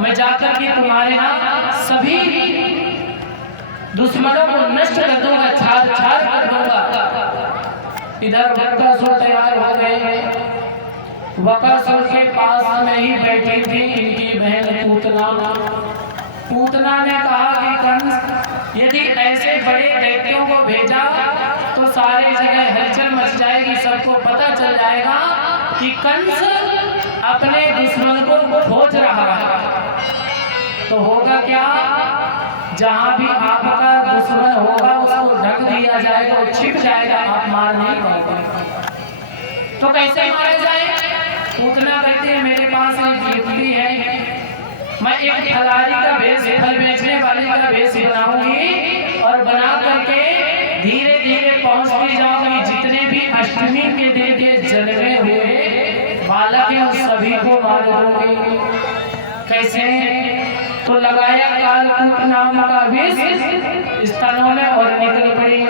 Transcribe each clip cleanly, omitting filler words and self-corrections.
मैं जाकर के तुम्हारे यहाँ सभी दुश्मनों को नष्ट कर दूंगा, छार छार कर दूंगा। इधर बकासुर तैयार हो गए। बकासुर के पास में ही बैठी थी इनकी बहन पूतना। पूतना ने कहा कि कंस, यदि ऐसे बड़े दैत्यों को भेजा तो सारी जगह हलचल मच जाएगी, सबको पता चल जाएगा कि कंस अपने दुश्मन को खोज रहा है। तो होगा क्या, जहां भी आपका दुश्मन होगा उसको ढक दिया जाएगा, वो छिप जाएगा, आप मार नहीं पाओगे। तो कैसे मारे जाए? पूतना कहते हैं मेरे पास एक युक्ति है, मैं एक फलारी का भेष, फल बेचने वाले का भेष बनाऊंगी और बना करके धीरे धीरे पहुंचती जाऊंगी। जितने भी अष्टमी के दिन के जन्मे हुए बालक हैं उस सभी को मार दूंगी। कैसे? तो लगाया कालकूट नाम का विष स्तनों में और निकल पड़ी।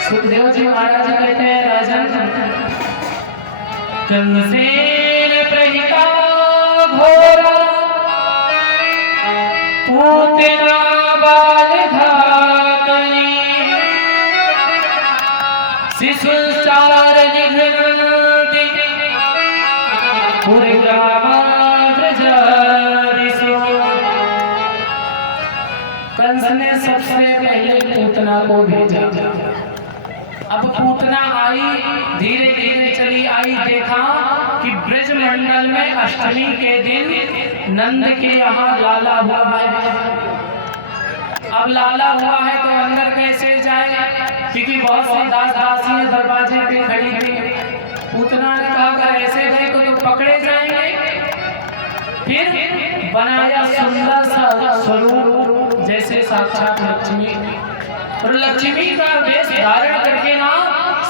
सुखदेव जी महाराज कहते हैं राजन, कंसेन प्रहिता घोरा पूतना बाल घातनी शिशुचार निघ्नन्ति पुरग्रामा व्रजादिषु। कंस ने सबसे पहले पूतना को भेजा। अब पूतना आई, धीरे धीरे चली आई, देखा कि ब्रज मंडल में अष्टमी के दिन नंद के यहाँ लाला हुआ है। अब लाला हुआ है तो अंदर कैसे जाए, क्योंकि बहुत सी दास दासियां दरवाजे पे खड़ी थी। पूतना ने कहा अगर ऐसे गए तो पकड़े जाएंगे। फिर बनाया सुंदर सा स्वरूप जैसे साक्षात लक्ष्मी, और लक्ष्मी का वेश धारण करके ना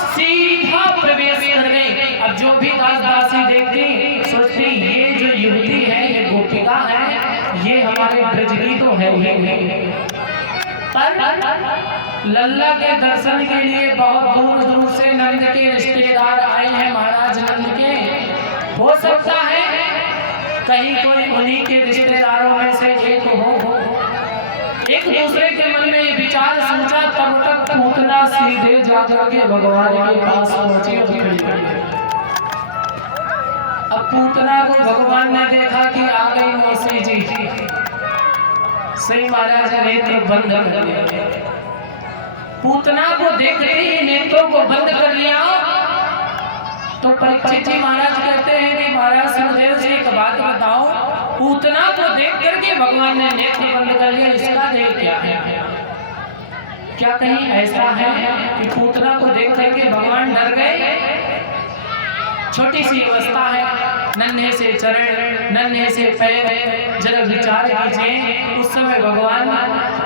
सीधा प्रवेश कर गई। अब जो भी दास दासी देखती सोचती ये जो युवती है, ये गोपिका है, ये हमारे ब्रज की तो है ही। पर लल्ला के दर्शन के लिए बहुत दूर दूर से नंद के रिश्तेदार आए हैं महाराज नंद के। हो सकता है कहीं कोई उन्हीं के रिश्तेदारों में से एक हो। एक दूसरे के मन में ये विचार सोचा, तब तक पूतना सीधे जाकर के भगवान के पास पहुंची और खड़ी खड़ी। अब पूतना को भगवान ने देखा कि आ गई मौसी जी, सही महाराज नेत्र बंद कर लिया। पूतना को देखते ही नेत्रों को बंद कर लिया। तो परीक्षित जी महाराज कहते हैं कि महाराज सुखदेव जी एक बात बताओ, पूतना को देख करके भगवान ने नेत्र बंद कर लिया, इसका देख क्या है? क्या कहीं ऐसा है कि पूतना को देख करके भगवान डर गए? छोटी सी अवस्था है, नन्हे से चरण, नन्हे से पैर, जरा विचार कीजिए उस समय भगवान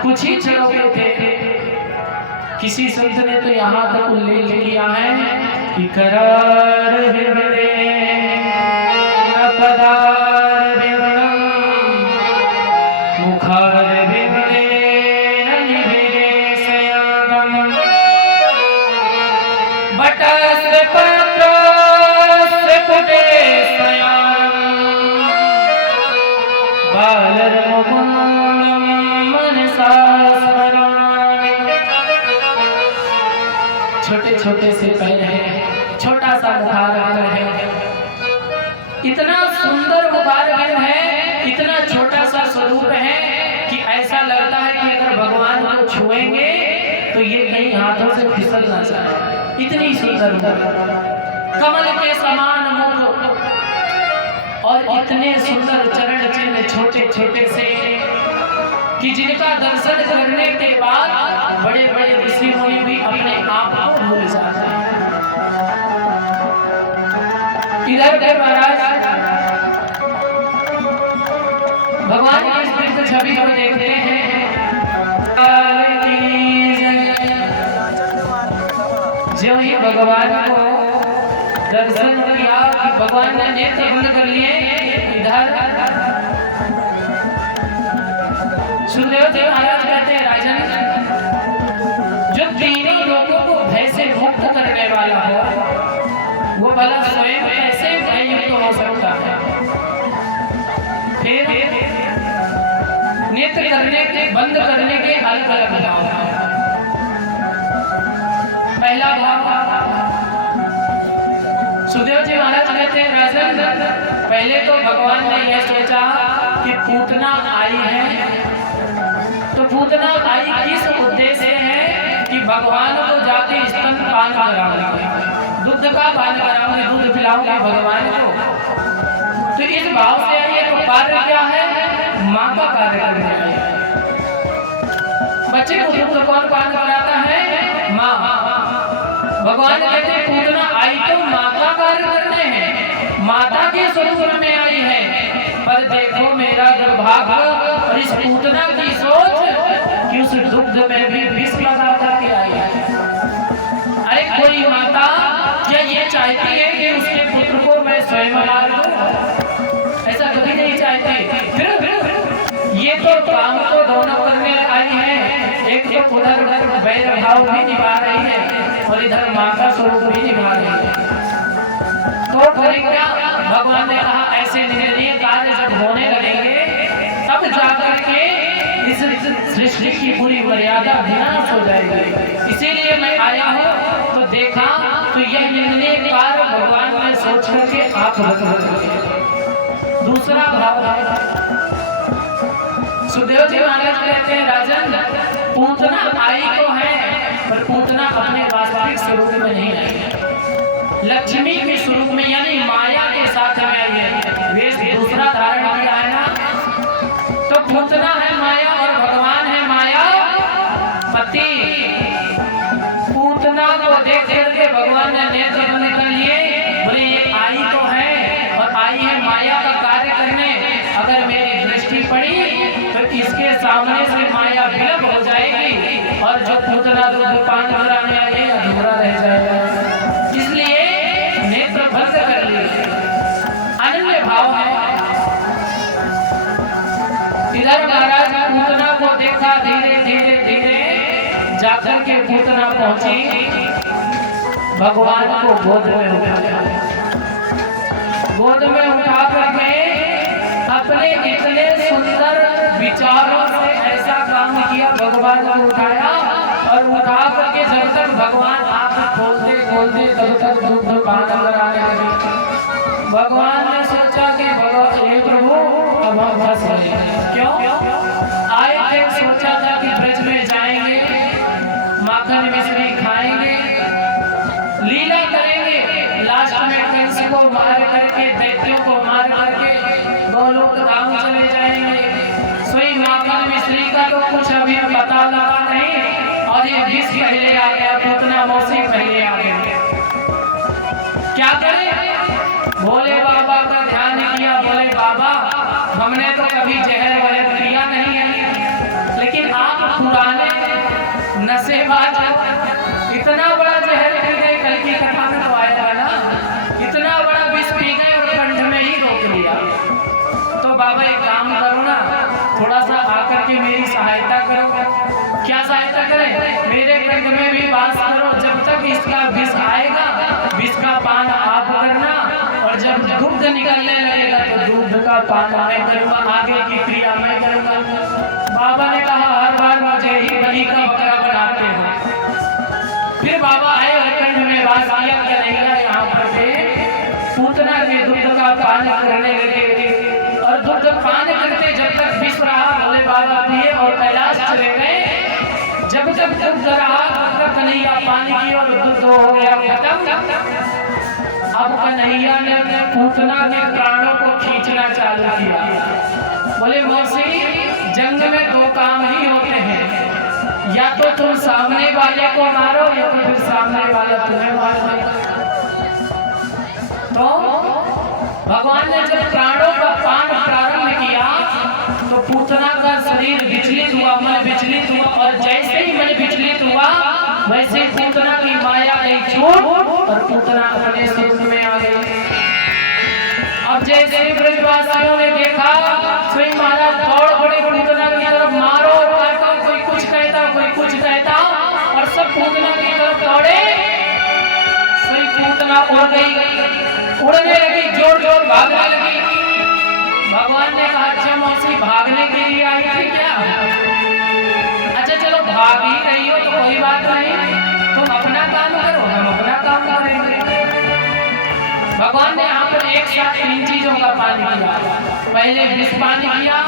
कुछ ही क्षणों के थे। किसी संत ने तो यहाँ तक उल्लेख किया है कि करार हृदय न पदार विवरणम मुखार विवरे न निवेशयाम बटस्त्र पत्रस्त्र कुटेशयाम बालर मुकुंदम मनसा स्मरामि। छोटे छोटे से पैर है, छोटा सा मुखारविंद है, इतना सुंदर मुखारविंद है, इतना छोटा सा स्वरूप है कि ऐसा लगता है कि अगर भगवान को छुएंगे तो ये कहीं हाथों से फिसल ना जाए। इतनी सुंदर कमल के समान मुख और इतने सुंदर चरण चिन्ह छोटे छोटे से कि जिनका दर्शन करने के बाद बड़े बड़े ऋषि मुनि भी अपने आप को भूल जाते हैं। इधर महाराज भगवान की इस दिव्य छवि को देखते हैं। जो ही भगवान को दर्शन किया, भगवान ने नेत्र बंद कर लिए। इधर सुखदेव जी महाराज कहते हैं राजन, जो तीनों लोगों को भय से मुक्त करने वाला हो वो भला स्वयं कैसे भययुक्त हो सकता है? फिर नेत्र करने के बंद करने के अलग अलग भाव हैं। पहला भाव, सुखदेव जी महाराज कहते हैं राजन, पहले तो भगवान ने यह सोचा कि पूतना आई है, तो पूतना आई किस उद्देश्य है कि भगवान को जाके स्तन पान कराऊंगी, दूध का पान कराऊंगी, दूध पिलाऊंगी भगवान को। तो इस भाव से आई है, तो कार्य क्या है? माँ का कार्य करने आई है। बच्चे को दूध कौन पान कराता है? माँ। भगवान कहते हैं पूतना आई तो माँ का कार्य करने हैं, माता के स्वरूप में आई है। पर देखो मेरा दुर्भाग्य और इस पूतना की सोच कि उस दुग्ध में भी विष लगा करके आई है। अरे कोई माता क्या ये चाहती है कि उसके पुत्र को मैं स्वयं मार दूं? ऐसा कभी नहीं चाहती। फिर ये तो काम तो दोनों करने आई है, एक तो उधर वैर भाव भी निभा रही है और इधर माँ का स्वरूप भी निभा रही है। तो फिर क्या भगवान ने कहा, ऐसे निंदनीय कार्य जब होने लगेंगे तब जाकर के इस सृष्टि की पूरी मर्यादा विनाश हो जाएगी। इसीलिए मैं आया हूँ। तो देखा तो यह निंदनीय कार्य भगवान ने सोच करके आप बता। दूसरा भाव, सुखदेव जी महाराज कहते हैं राजन, पूतना आई तो है पर पूतना अपने वास्तविक स्वरूप में नहीं आई, लक्ष्मी के स्वरूप में यानी माया के साथ में आई है। वेश दूसरा धारण किया है ना, तो पूतना है माया और भगवान है माया पति। पूतना को देख करके भगवान ने नेत्र बंद कर लिए, बोले ये आई तो है और आई है माया का कार्य करने, अगर मेरी दृष्टि पड़ी तो इसके सामने से माया विलुप्त हो जाएगी और जो पूतना दूध पान कराने आई है अधूरा रह जाएगा। इसलिए नेत्र बंद कर लिए। अनन्य भाव है। इधर महाराज पूतना को देखा, धीरे धीरे धीरे जाकर के पूतना पहुंची, भगवान को गोद में उठाया। गोद में उठा करके अपने इतने सुंदर विचारों से ऐसा काम किया, भगवान को उठाया और उठा करके जब तक भगवान आंख खोलते खोलते तब तक दूध पान कराने लगे। भगवान ने सोचा कि भगवान हे प्रभु अब हम फंस गए। क्यों? आए थे, सोचा था कि ब्रज में जाएंगे, माखन मिश्री खाएंगे, लीला करेंगे, लास्ट में कंस को मार करके, दैत्यों को मार करके गोलोक धाम चले जाएंगे। सोई माखन मिश्री का तो कुछ अभी पता लगा नहीं और ये विष पहले आ गया, पूतना मौसी पहले आ गया। क्या करें? भोले बाबा का ध्यान किया। बोले बाबा हमने तो कभी जहर वहर पिया नहीं है, लेकिन आप पुराने नशेबाज इतना बड़ा जहर पी गए, कल की कथा में तो आया था ना, इतना बड़ा विष पी गए और कंठ में ही रोक लिया। तो बाबा एक काम करो ना, थोड़ा सा आकर के मेरी सहायता करो। क्या सहायता करें? मेरे कंठ में भी वास करो, जब तक इसका विष आएगा विष का पान आप करना और जब दुग्ध निकलने लगेगा तो दूध का पान मैं करूंगा, आगे की क्रिया मैं करूंगा। बाबा ने कहा हर बार मुझे ही बलि का बकरा बनाते हैं। फिर बाबा आए और कंठ में वास किया, क्या नहीं ना यहाँ पर पूतना के दूध का पान करने लगे और दूध पान करते जब तक विष रहा, भोले बाबा पिए और कैलाश चले गए। जब जब दुग्ध रहा तब तक कन्हैया पानी की और दुग्ध हो गया खत्म। अब कन्हैया ने पूतना के प्राणों को खींचना चालू किया। बोले मौसी जंग में दो काम ही होते हैं, या तो तुम सामने वाले को मारो या तो फिर सामने वाला तुम्हें मार देगा। तो भगवान ने जब प्राणों का पान प्रारंभ किया तो पूतना का शरीर विचलित हुआ, मन विचलित हुआ और जैसे ही मन विचलित हुआ वैसे पूतना की माया गई छूट और पूतना अपने स्वरूप में आ गई। अब जैसे ब्रजवासियों ने देखा स्वयं महाराज दौड़ पड़े पूतना की तरफ, मारो काटो, कोई कुछ कहता कोई कुछ कहता और सब पूतना की तरफ दौड़े। स्वयं पूतना उड़ गई, उड़ने लगी, जोर जोर भागने लगी। भगवान ने कहा अच्छा मौसी भागने के लिए आई थी क्या? अच्छा चलो भाग ही रही हो तो कोई बात नहीं, तुम अपना काम करो, हम अपना काम करेंगे। भगवान ने यहाँ पर एक साथ 3 चीजों का पान किया। पहले विष पान किया,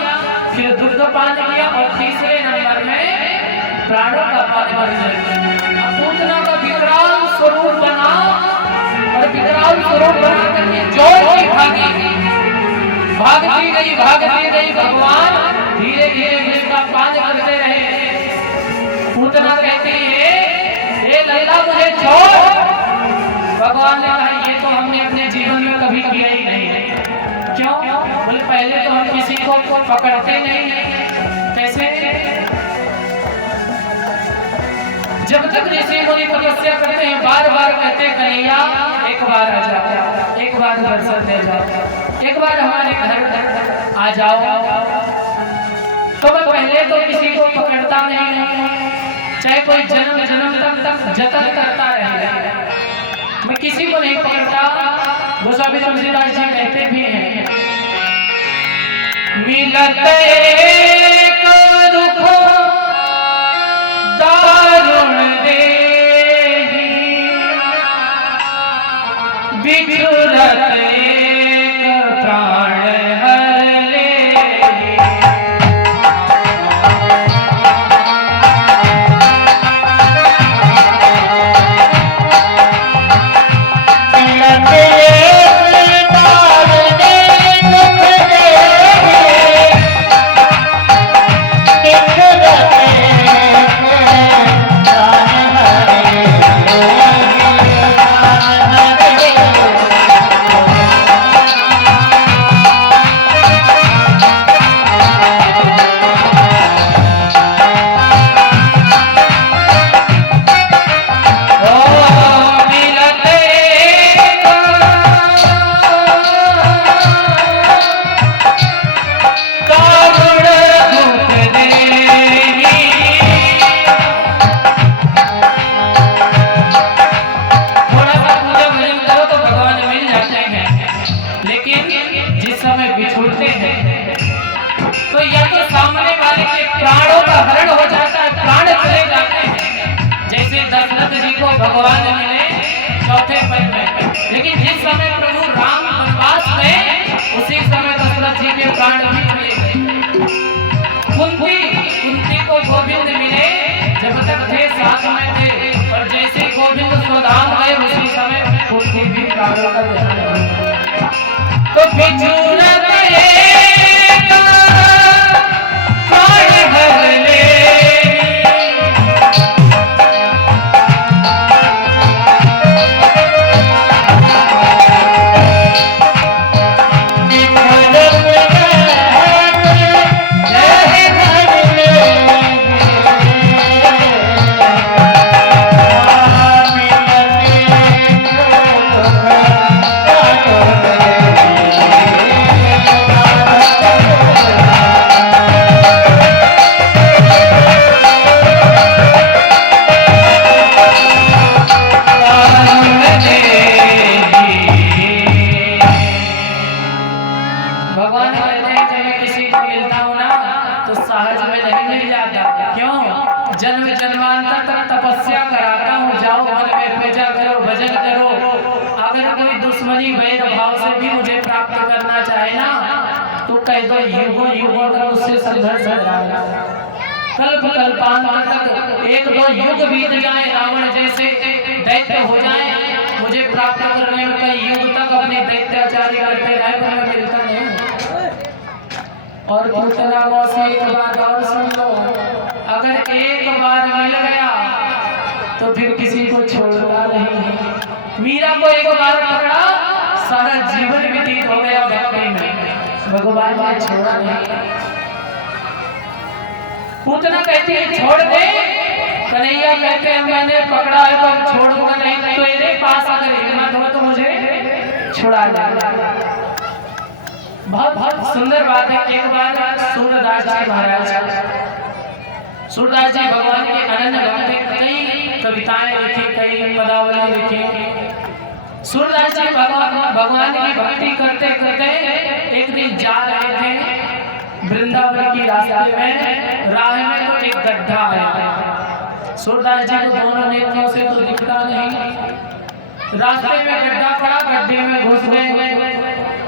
फिर दुग्ध पान किया और तीसरे नंबर में प्राणों का पान किया। पूतना का विकराल स्वरूप बना और विकराल स्वरूप बना करके जोर की भागती गई भगवान धीरे धीरे विष का पान करते रहे। पूतना कहती है ये लैला मुझे छोड़। भगवान ने कहा ये तो हमने अपने जीवन में कभी किया ही नहीं है। क्यों? बोले पहले तो हम किसी को पकड़ते नहीं। कैसे? जब तक ऋषि मुनि तपस्या करते हैं बार बार कहते कन्हैया एक बार आ जाओ, एक बार दर्शन दे जाओ, एक बार हमारे घर आ जाओ। तो मैं पहले तो किसी को पकड़ता नहीं, चाहे कोई जन्म जन्म तक जतन करता रहे, मैं किसी को नहीं पकड़ता। गोस्वामी तुलसीदास जी कहते भी हैं मिलते को दुख दारुण देहि बिछुड़त प्राण हर ले। भगवान मिले चौथे पद में, लेकिन जिस समय प्रभु राम वनवास में उसी समय दशरथ जी के प्राण भी चले गए। कुंती को गोविंद मिले जब तक थे साथ में थे, और जैसे गोविंद स्वधाम गए उसी समय कुंती भी प्राणों का देहांत हुआ। तो बिछुड़ गए प्राण हर ले। कल्प कल्पांतर तक 1-2 युग बीत जाए, रावण जैसे दैत्य हो जाए, मुझे प्राप्त करने में कई युग तक अपने दैत्याचारी करते रहे, हमें मिलता नहीं। और पूतना मौसी एक बात और सुन लो, अगर एक बार मिल गया तो फिर किसी को छोड़ना नहीं। मीरा को एक बार पकड़ा, सारा जीवन व्यतीत हो गया भक्ति में, भगवान ने छोड़ा नहीं। पूतना कहती है छोड़ दे, कन्हैया कहते हैं मैंने पकड़ा है तो छोड़ूंगा नहीं, तो तेरे पास अगर हिम्मत हो तो मुझे छुड़ा दे। बहुत सुंदर बात है। एक बार सूरदास जी महाराज, सूरदास जी भगवान के अनन्य भक्त, कई कविताएं लिखी, कई पदावली लिखी। सूरदास जी भगवान की भक्ति करते करते एक दिन जा रहे थे वृंदावन की रास्ते में, राह में तो एक गड्ढा आया। सूरदास जी को दोनों नेत्रों से तो दिखता नहीं, रास्ते में गड्ढा पड़ा, गड्ढे में घुस गए।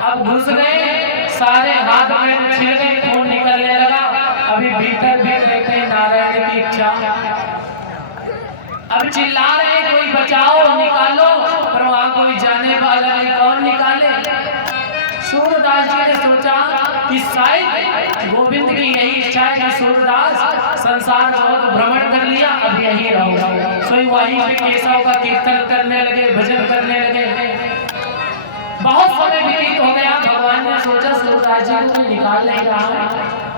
अब घुस गए, सारे हाथ में छिल गए, खून निकलने लगा। अभी भीतर भी रहते नारायण की इच्छा, अब चिल्ला रहे कोई बचाओ निकालो, पर वहां कोई जाने वाला नहीं, कौन निकाले। सूरदास जी ने सोचा कि शायद गोविंद की यही इच्छा है कि सूरदास संसार बहुत भ्रमण कर लिया, अब यही रहूंगा। सोई वहीं पे केशव का कीर्तन करने लगे, भजन करने लगे। बहुत समय व्यतीत हो गया, भगवान ने सोचा सूरदास जी को निकाल नहीं रहा।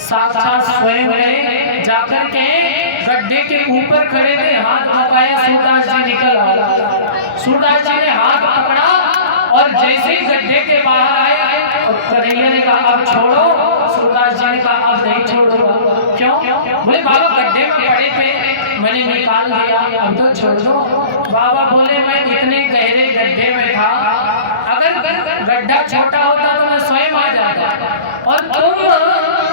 साक्षात स्वयं गए, जाकर के गड्ढे के ऊपर खड़े थे, हाथ पकड़ाया, सूरदास जी निकल आया। सूरदास जी ने हाथ पकड़ा और जैसे ही गड्ढे के बाहर आए, कन्हैया ने कहा अब छोड़ो। सूरदास जी ने कहा अब नहीं छोड़ूंगा। क्यों? बोले बाबा गड्ढे में पड़े थे, मैंने निकाल दिया, अब तो छोड़ दो। बाबा बोले मैं इतने गहरे गड्ढे में था, अगर गड्ढा छोटा होता तो मैं स्वयं आ जाता, और तुम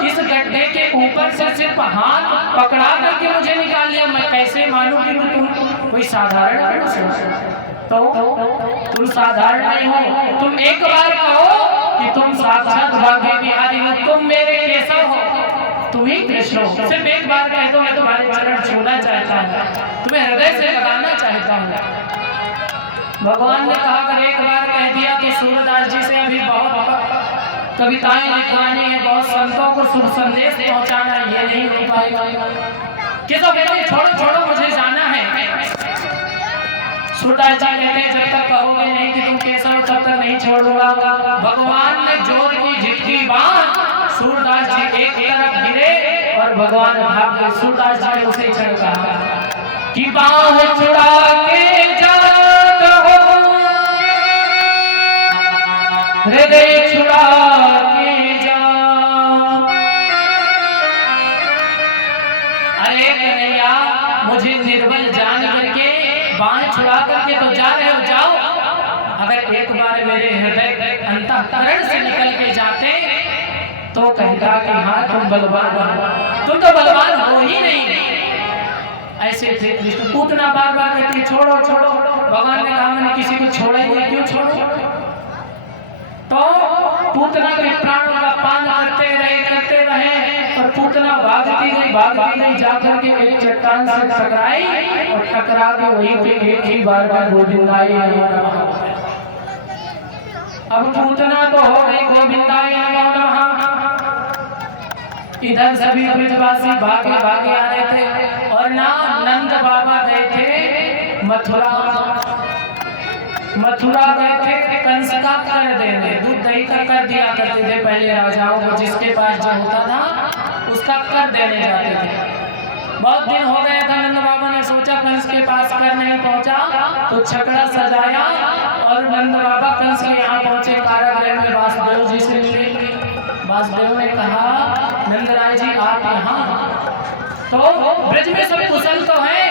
इस गड्ढे के ऊपर से सिर्फ हाथ पकड़ा करके मुझे निकाल लिया। मैं कैसे मानूं कि तुम कोई साधारण पुरुष हो? तो तुम साधारण नहीं हो। तुम एक बार कहो कि तुम साक्षात भाग्य बिहारी हो, तुम मेरे केशव हो, तुम ही कृष्ण हो। सिर्फ एक बार कह दो, मैं तुम्हारे चरण छूना चाहता हूँ, तुम्हें हृदय से लगाना चाहता हूँ। भगवान ने कहा अगर एक बार कह दिया तो सूरदास जी से अभी बहुत कविताएं लिखवानी है, बहुत संतों को शुभ संदेश पहुंचाना है, ये नहीं हो पाएगा। किसो कहते छोड़ो छोड़ो मुझे जाना है। सूरदास जी कहते हैं जब तक कहोगे नहीं कि तुम कैसा हो तब तक नहीं छोड़ूंगा। भगवान ने जोर की झटकी बांध, सूरदास जी एक तरफ गिरे और भगवान भाग गए। सूरदास जी ने उसे क्षण कहा कि बांह छुड़ा के जाता हो, हृदय छुड़ा के जा। अरे कन्हैया मुझे निर्बल जान करके बांह छुड़ा करके तो जा रहे हो, जाओ। अगर एक बार मेरे हृदय अंतःकरण से निकल के जाते तो कहता कि हाँ तुम बलवान हो, तुम तो बलवान हो ही नहीं। ऐसे थे कृष्ण। पूतना बार बार कहती छोड़ो छोड़ो। भगवान ने कहा मैंने किसी को छोड़ा ही नहीं, क्यों छोड़ो? तो पूतना के प्राणों का पान करते रहे और पूतना भागती गई जाकर के एक चट्टान से टकराई और टकरा के वहीं पे एक ही बार गोविंदाई नमो नमः। अब पूतना तो हो गई गोविंदाई नमो नमः। इधर सभी ब्रजवासी भागे आ रहे थे और ना नंद बाबा गए थे मथुरा गए थे कंस का कर देने, दूध दही का कर दिया करते थे पहले राजाओं को, जिसके पास जो होता था उसका कर देने जाते थे। बहुत दिन हो गया था, नंद बाबा ने सोचा कंस के पास कर नहीं पहुंचा तो छकड़ा सजाया और नंद बाबा कंस के यहाँ पहुंचे, कारागृह में वासुदेव जी से मिले। वासुदेव ने कहा नंदराय जी आप यहाँ, तो ब्रज में सब कुशल तो है?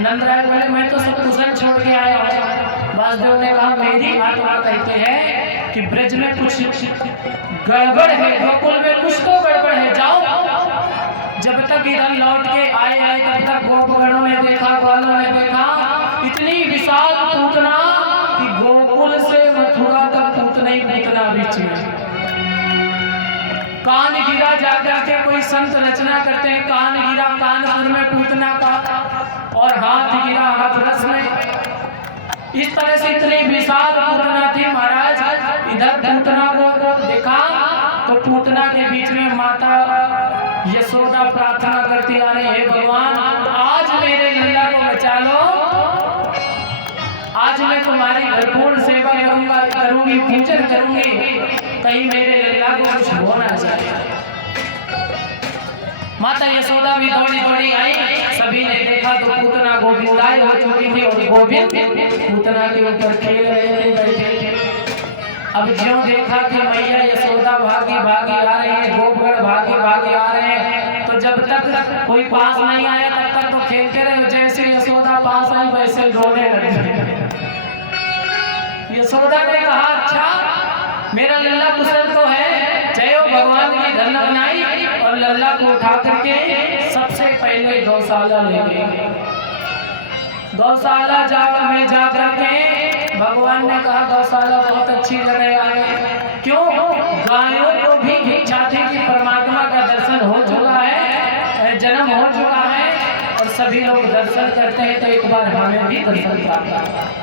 नंदराय बोले मैं तो सब कुशल छोड़ के आया हूँ। वासुदेव ने कहा मेरी आत्मा कहती है कि ब्रज में कुछ गड़बड़ है, गोकुल में कुछ तो गड़बड़ है, जाओ। जब तक इधर लौट के आए तब तक गोपगणों ने देखा, ग्वालों ने देखा इतनी विशाल पूतना कि गोकुल से मथुरा तक पूतना ही पूतना बीच में। कान गिरा जाकर के कोई संत रचना करते हैं, कान गिरा कानपुर में पूतना का और हाथ गिरा हाथरस में। इस तरह से इतनी विशाल पूतना थी महाराज। इधर पूतना को देखा तो पूतना के बीच में माता यशोदा प्रार्थना करती आ रही है भगवान आज मेरे लल्ला को बचा लो, आज मैं तुम्हारी भरपूर सेवा करूंगी पूजन करूंगी, कहीं मेरे लल्ला को कुछ हो ना जाए। माता यशोदा भी दौड़ी आई, सभी ने देखा तो पूतना गोविंदाई हो चुकी थी और गोविंद पूतना के ऊपर खेल रहे थे बैठे। अब ज्यों देखा कि मैया यशोदा भागी आ रही है, गोपगण भागे आ रहे हैं, तो जब तक कोई पास नहीं आया तब तक तो खेलते रहे। जैसे यशोदा पास आई वैसे रोने लगे। यशोदा ने कहा अच्छा मेरा लल्ला कुशल तो है, जय हो भगवान की धन बनाई और लल्ला को उठा करके सबसे पहले गौशाला ले गए। गौशाला में जा करके भगवान ने कहा गौशाला बहुत अच्छी जगह है, क्यों? गायों को भी इच्छा थी कि परमात्मा का दर्शन हो चुका है, जन्म हो चुका है और सभी लोग दर्शन करते हैं तो एक बार हमें भी दर्शन प्राप्त।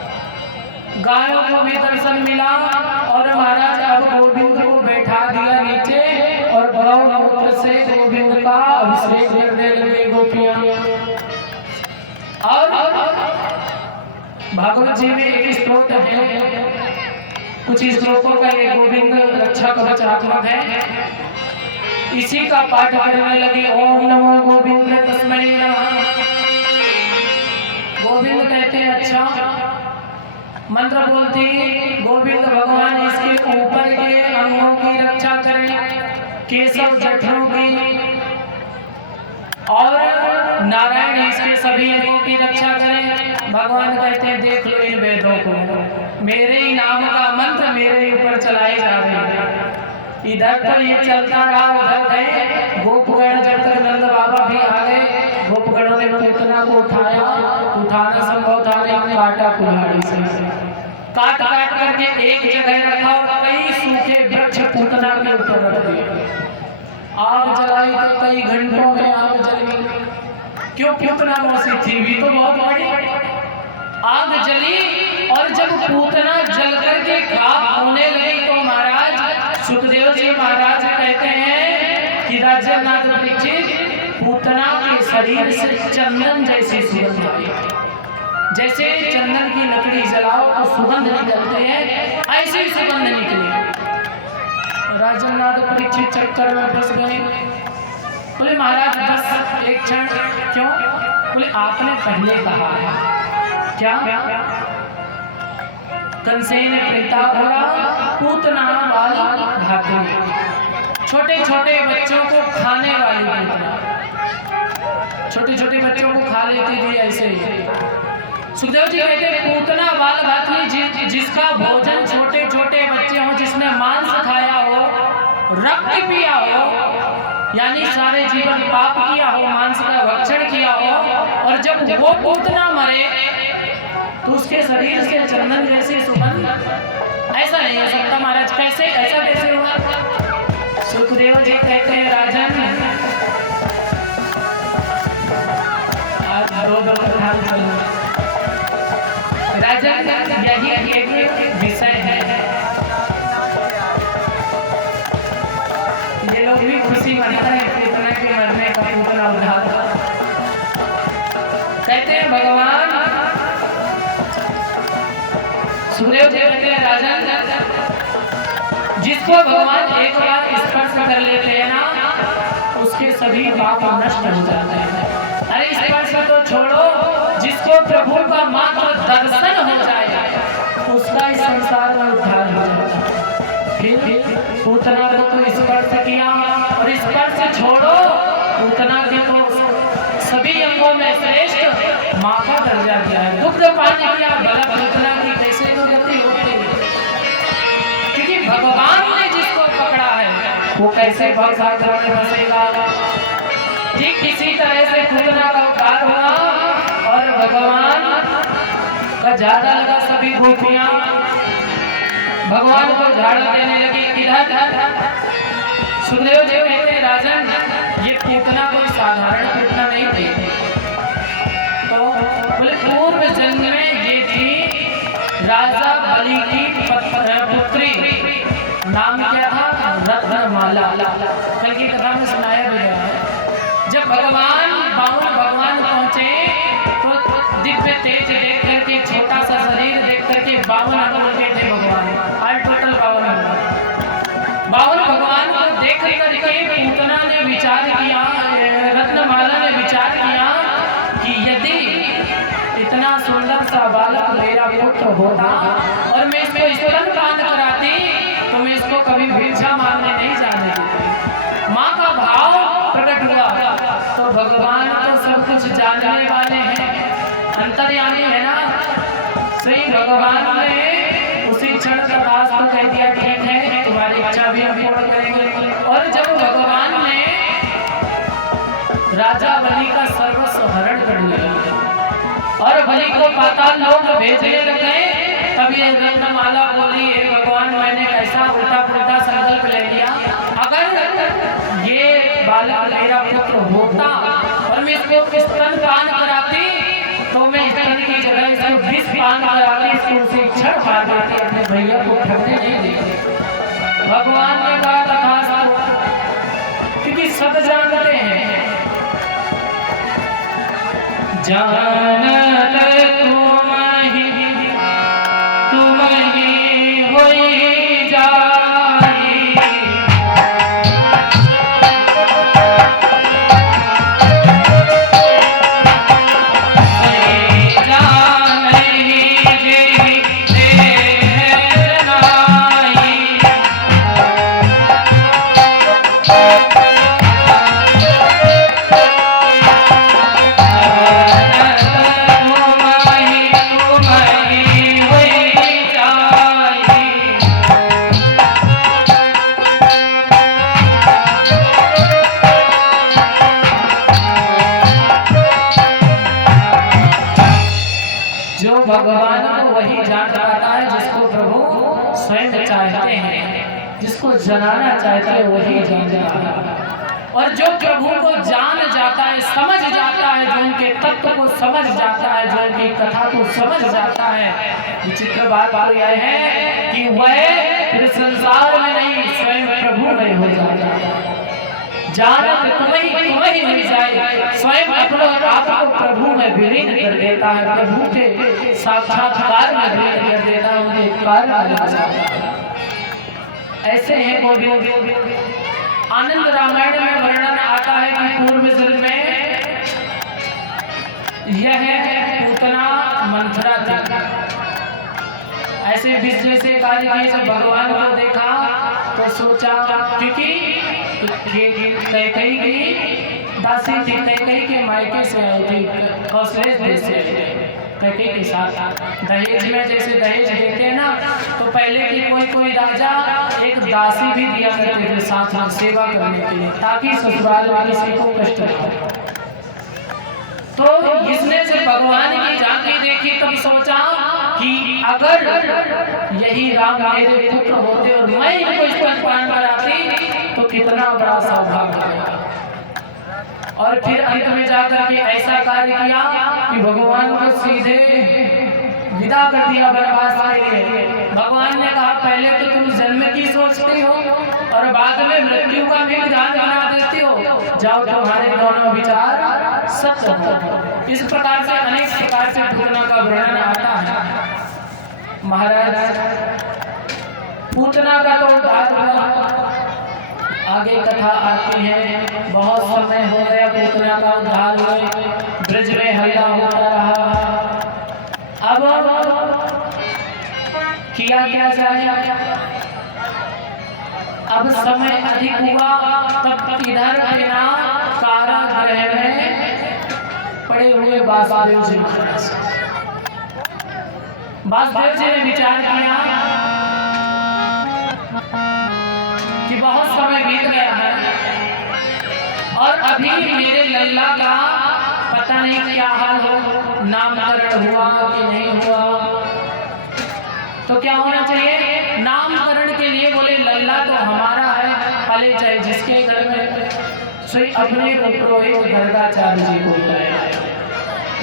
गायों को भी दर्शन मिला और महाराज अब गोविंद को बैठा दिया नीचे और गौमूत्र से गोविंद का अभिषेक करने लगे गोपियां। और भागवत जी में एक श्लोक है, कुछ श्लोकों का एक गोविंद रक्षा कवचात्मक है, इसी का पाठ करने लगे। ओम नमो गोविंद तस्मै नमः। गोविंद कहते हैं अच्छा मंत्र बोलती गोविंद भगवान इसके ऊपर के अंगों की रक्षा करें, केशव जठरों की, और नारायण इसके सभी अंगों की रक्षा करें। भगवान कहते हैं देख लो इन वेदों को, मेरे ही नाम का मंत्र मेरे ऊपर चलाए जा रहे हैं। इधर तो ये चलता रहा, उधर गए गोपगण, जब तक नंद बाबा भी आ गए, गोपगणों ने पूतना को उठाया, उठाना संभव था नहीं, काटा कुल्हाड़ी से, काट काट करके एक जगह रखा और कई सूखे वृक्ष पूतना के ऊपर रख दिए। आग जलाई तो कई घंटों में आग जली, क्यों? पूतना मौसी थी भी तो बहुत बड़ी, आग जली और जब पूतना जल करके खाक होने लगी तो महाराज सुखदेव जी महाराज कहते हैं कि राजेंद्रनाथ परीक्षित पूतना के शरीर से चंदन जैसी सुगंध आई, जैसे चंदन की लकड़ी जलाओ तो सुगंध निकलते हैं, ऐसी सुगंध निकली। राजेंद्रनाथ परीक्षित चक्कर में फंस गए। बोले महाराज बस एक क्षण, क्यों? बोले आपने पहले कहा है क्या? कंसेन प्रीता घोड़ा पूतना वाली घातनी, छोटे छोटे बच्चों को खाने वाली पूतना, छोटे छोटे बच्चों को खा लेती थी ऐसे। सुखदेव जी कहते पूतना बाल घातनी जिसका भोजन छोटे छोटे बच्चे हों, जिसने मांस खाया हो, रक्त पिया हो, यानी सारे जीवन पाप किया हो, मांस का भक्षण किया हो, और जब वो पूतना मरे तो उसके शरीर से चंदन जैसी सुगंध, ऐसा नहीं हो सकता महाराज, कैसे? ऐसा कैसे हुआ? सुखदेव जी कहते हैं राजन राजन यही एक विषय है, ये लोग भी खुशी मनाते हैं पूतना के मरने का, पूतना उद्धार। कहते हैं भगवान सुखदेव जी कहते हैं राजन जिसको भगवान एक बार स्पर्श कर लेते हैं ना, उसके सभी पाप नष्ट हो जाते हैं। अरे स्पर्श तो छोड़ो, जिसको प्रभु का मात्र दर्शन हो जाए उसका इस संसार में उद्धार हो जाता है। फिर पूतना को तो स्पर्श किया, और स्पर्श छोड़ो पूतना के तो सभी अंगों में श्रेष्ठ माँ का दर्जा दिया है। दुग्ध पाने की भला पूतना की कैसे तो गति होती है, क्योंकि भगवान ने जिसको पकड़ा है वो कैसे भवसागर में फंसेगा। ठीक इसी तरह से पूतना का उद्धार हुआ और भगवान का ज्यादा लगा, सभी गोपियां भगवान को झाड़ देने लगी। इधर सुखदेव जी कहते राजन ये पूतना कोई साधारण पूतना नहीं थी, तो बोले पूर्व जन्म में ये थी राजा बलि की पुत्री, नाम क्या था? रत्नमाला। कल की कथा में सुनाया भी गया है। जब भगवान पहुंचे तो दिव्य तेज देख करके, छोटा सा शरीर देख करके 52 अंग के थे भगवान, ऑल टोटल 52 भगवान को देख करके पूतना ने विचार किया, रत्नमाला ने विचार किया कि यदि इतना सुंदर सा बालक मेरा पुत्र होता और मैं इसको स्तनपान कराती तो मैं इसको कभी भिक्षा मांगने नहीं जाने देती। माँ का भाव प्रकट हुआ, तो भगवान तो सब कुछ जानने वाले हैं, अंतर्यामी है ना, श्री भगवान ने उसी क्षण तर्दास्त तो कह दिया ठीक है, तुम्हारी इच्छा भी हम पूर्ण करेंगे। और जब भगवान ने राजा बलि का सर्वस्व हरण कर लिया और बलि को पाताल लोक भेजने लगे, तब ये रत्नमाला बोली, हे भगवान मैंने ऐसा उल्टा पुल्टा संकल्प ले लिया, अगर ये बालक मेरा पुत्र होता और मैं इसको स्तनपान कराती तो मैं स्तन की जगह इसको विष पान कराती, इसको उसे क्षण मार देती, अपने भैया को ठगने नहीं देती। भगवान ने कहा तथास्तु, क्योंकि सब जानते हैं जानत तुम ही होई जाई, भगवान को वही जान पाता है जिसको प्रभु स्वयं चाहते हैं, जिसको जनाना चाहते हैं वही जानता है। और जो प्रभु को जान जाता है, समझ जाता है, जो उनके तत्व को समझ जाता है, जो उनकी कथा को समझ जाता है, विचित्र बात यह है कि वह इस संसार में नहीं स्वयं प्रभु में हो जाता है। जानत तुम्हें मिल जाए, स्वयं अपने आप को प्रभु में विलीन कर देता है, प्रभु के साक्षात्कार में विलीन कर देता है, उनके कार्य में ला जाता है। ऐसे हैं गोविंद। आनंद रामायण में वर्णन आता है कि पूर्व जन्म में यह पूतना मंथरा थी। ऐसे विश्व से कार्य किए, जब भगवान को देखा तो सोचा, क्योंकि कैकेयी की दासी थी, कैकेयी के मायके से आई थी, कौशलेय देश से कैकेयी के साथ दहेज में, जैसे दहेज देते हैं ना, तो पहले की कोई राजा एक दासी भी दिया करते थे साथ में सेवा करने के लिए, ताकि ससुराल में किसी को कष्ट न हो। तो इसने से भगवान की झांकी देखी, तब सोचा कि अगर यही राम मेरे पुत्र होते और मैं इनको स्तनपान कराती तो कितना बड़ा सौभाग्य है। और फिर अंत में जाकर के ऐसा कार्य किया कि भगवान को सीधे विदा कर दिया वनवास के लिए। भगवान ने कहा, पहले तो तुम जन्म की सोचते हो और बाद में मृत्यु का भी विधान बना देते हो, जाओ तुम्हारे दोनों विचार सत्य हो। इस प्रकार से अनेक प्रकार से पूतना का वर्णन आता है। महाराज पूतना का तो उद्धार हुआ, आगे कथा आती है। बहुत समय हो गया पूतना का उद्धार हुए, ब्रज में हल्ला होता रहा। अब किया क्या जाए, अब समय अधिक हुआ, तब इधर बिना कारागृह में पड़े हुए वासुदेव जी महाराज, वासुदेव जी ने विचार किया कि बहुत समय बीत गया है और अभी मेरे लल्ला का पता नहीं क्या हाल हो, नामकरण हुआ कि नहीं हुआ। तो क्या होना चाहिए, नामकरण के लिए बोले लल्ला तो हमारा है, पले चाहे जिसके घर में, सोई अपने पुरोहित गर्गाचार्य जी को बुलाया।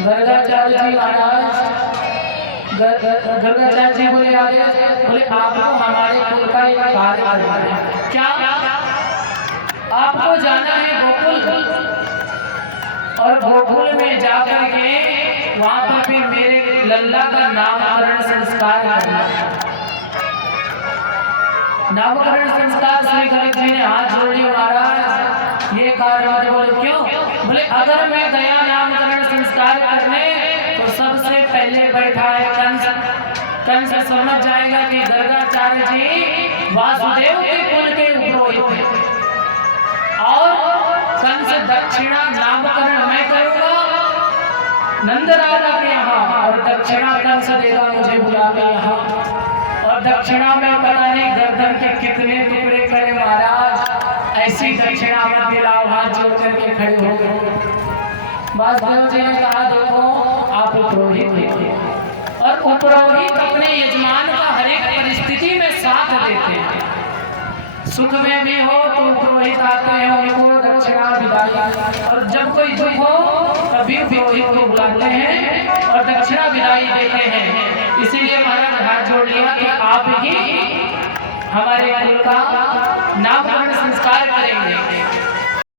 गर्गाचार्य जी महाराज, गर्गाचार्य जी बोले आगे, बोले आपको हमारे कुल का एक कार्य करना है। क्या? आपको जाना है गोकुल, और गोकुल में जाकर के वहां पर भी मेरे लल्ला का नामकरण संस्कार करना है। नामकरण संस्कार श्री गर्ग जी ने हाथ जोड़े, महाराज ये कार्य मत बोलो। क्यों? बोले अगर मैं गया नामकरण संस्कार करने तो सबसे पहले बैठा है कंस। कंस समझ जाएगा कि गर्गाचार्य जी वासुदेव के कुल के पुरोहित हैं, और कंस दक्षिणा नामकरण मैं करूंगा नंद राजा के यहाँ, और दक्षिणा कंस देगा मुझे बुला के यहाँ, और दक्षिणा में पता नहीं गर्दन के कितने टुकड़े करे महाराज, ऐसी दक्षिणा मत दिलाओ, हाथ जोड़ करके खड़े हो गए। वासुदेव जी ने कहा देखो आप पुरोहित थे और पुरोहित अपने यजमान का हर एक परिस्थिति में साथ देते हैं, सुख में भी हो तो पुरोहित आते हैं, उनको दक्षिणा विदाई, और जब कोई दुख हो तभी पुरोहित को बुलाते हैं और दक्षिणा विदाई देते हैं। इसीलिए महाराज हाथ जोड़ लिया कि आप ही हमारे कुल का नामकरण संस्कार करेंगे।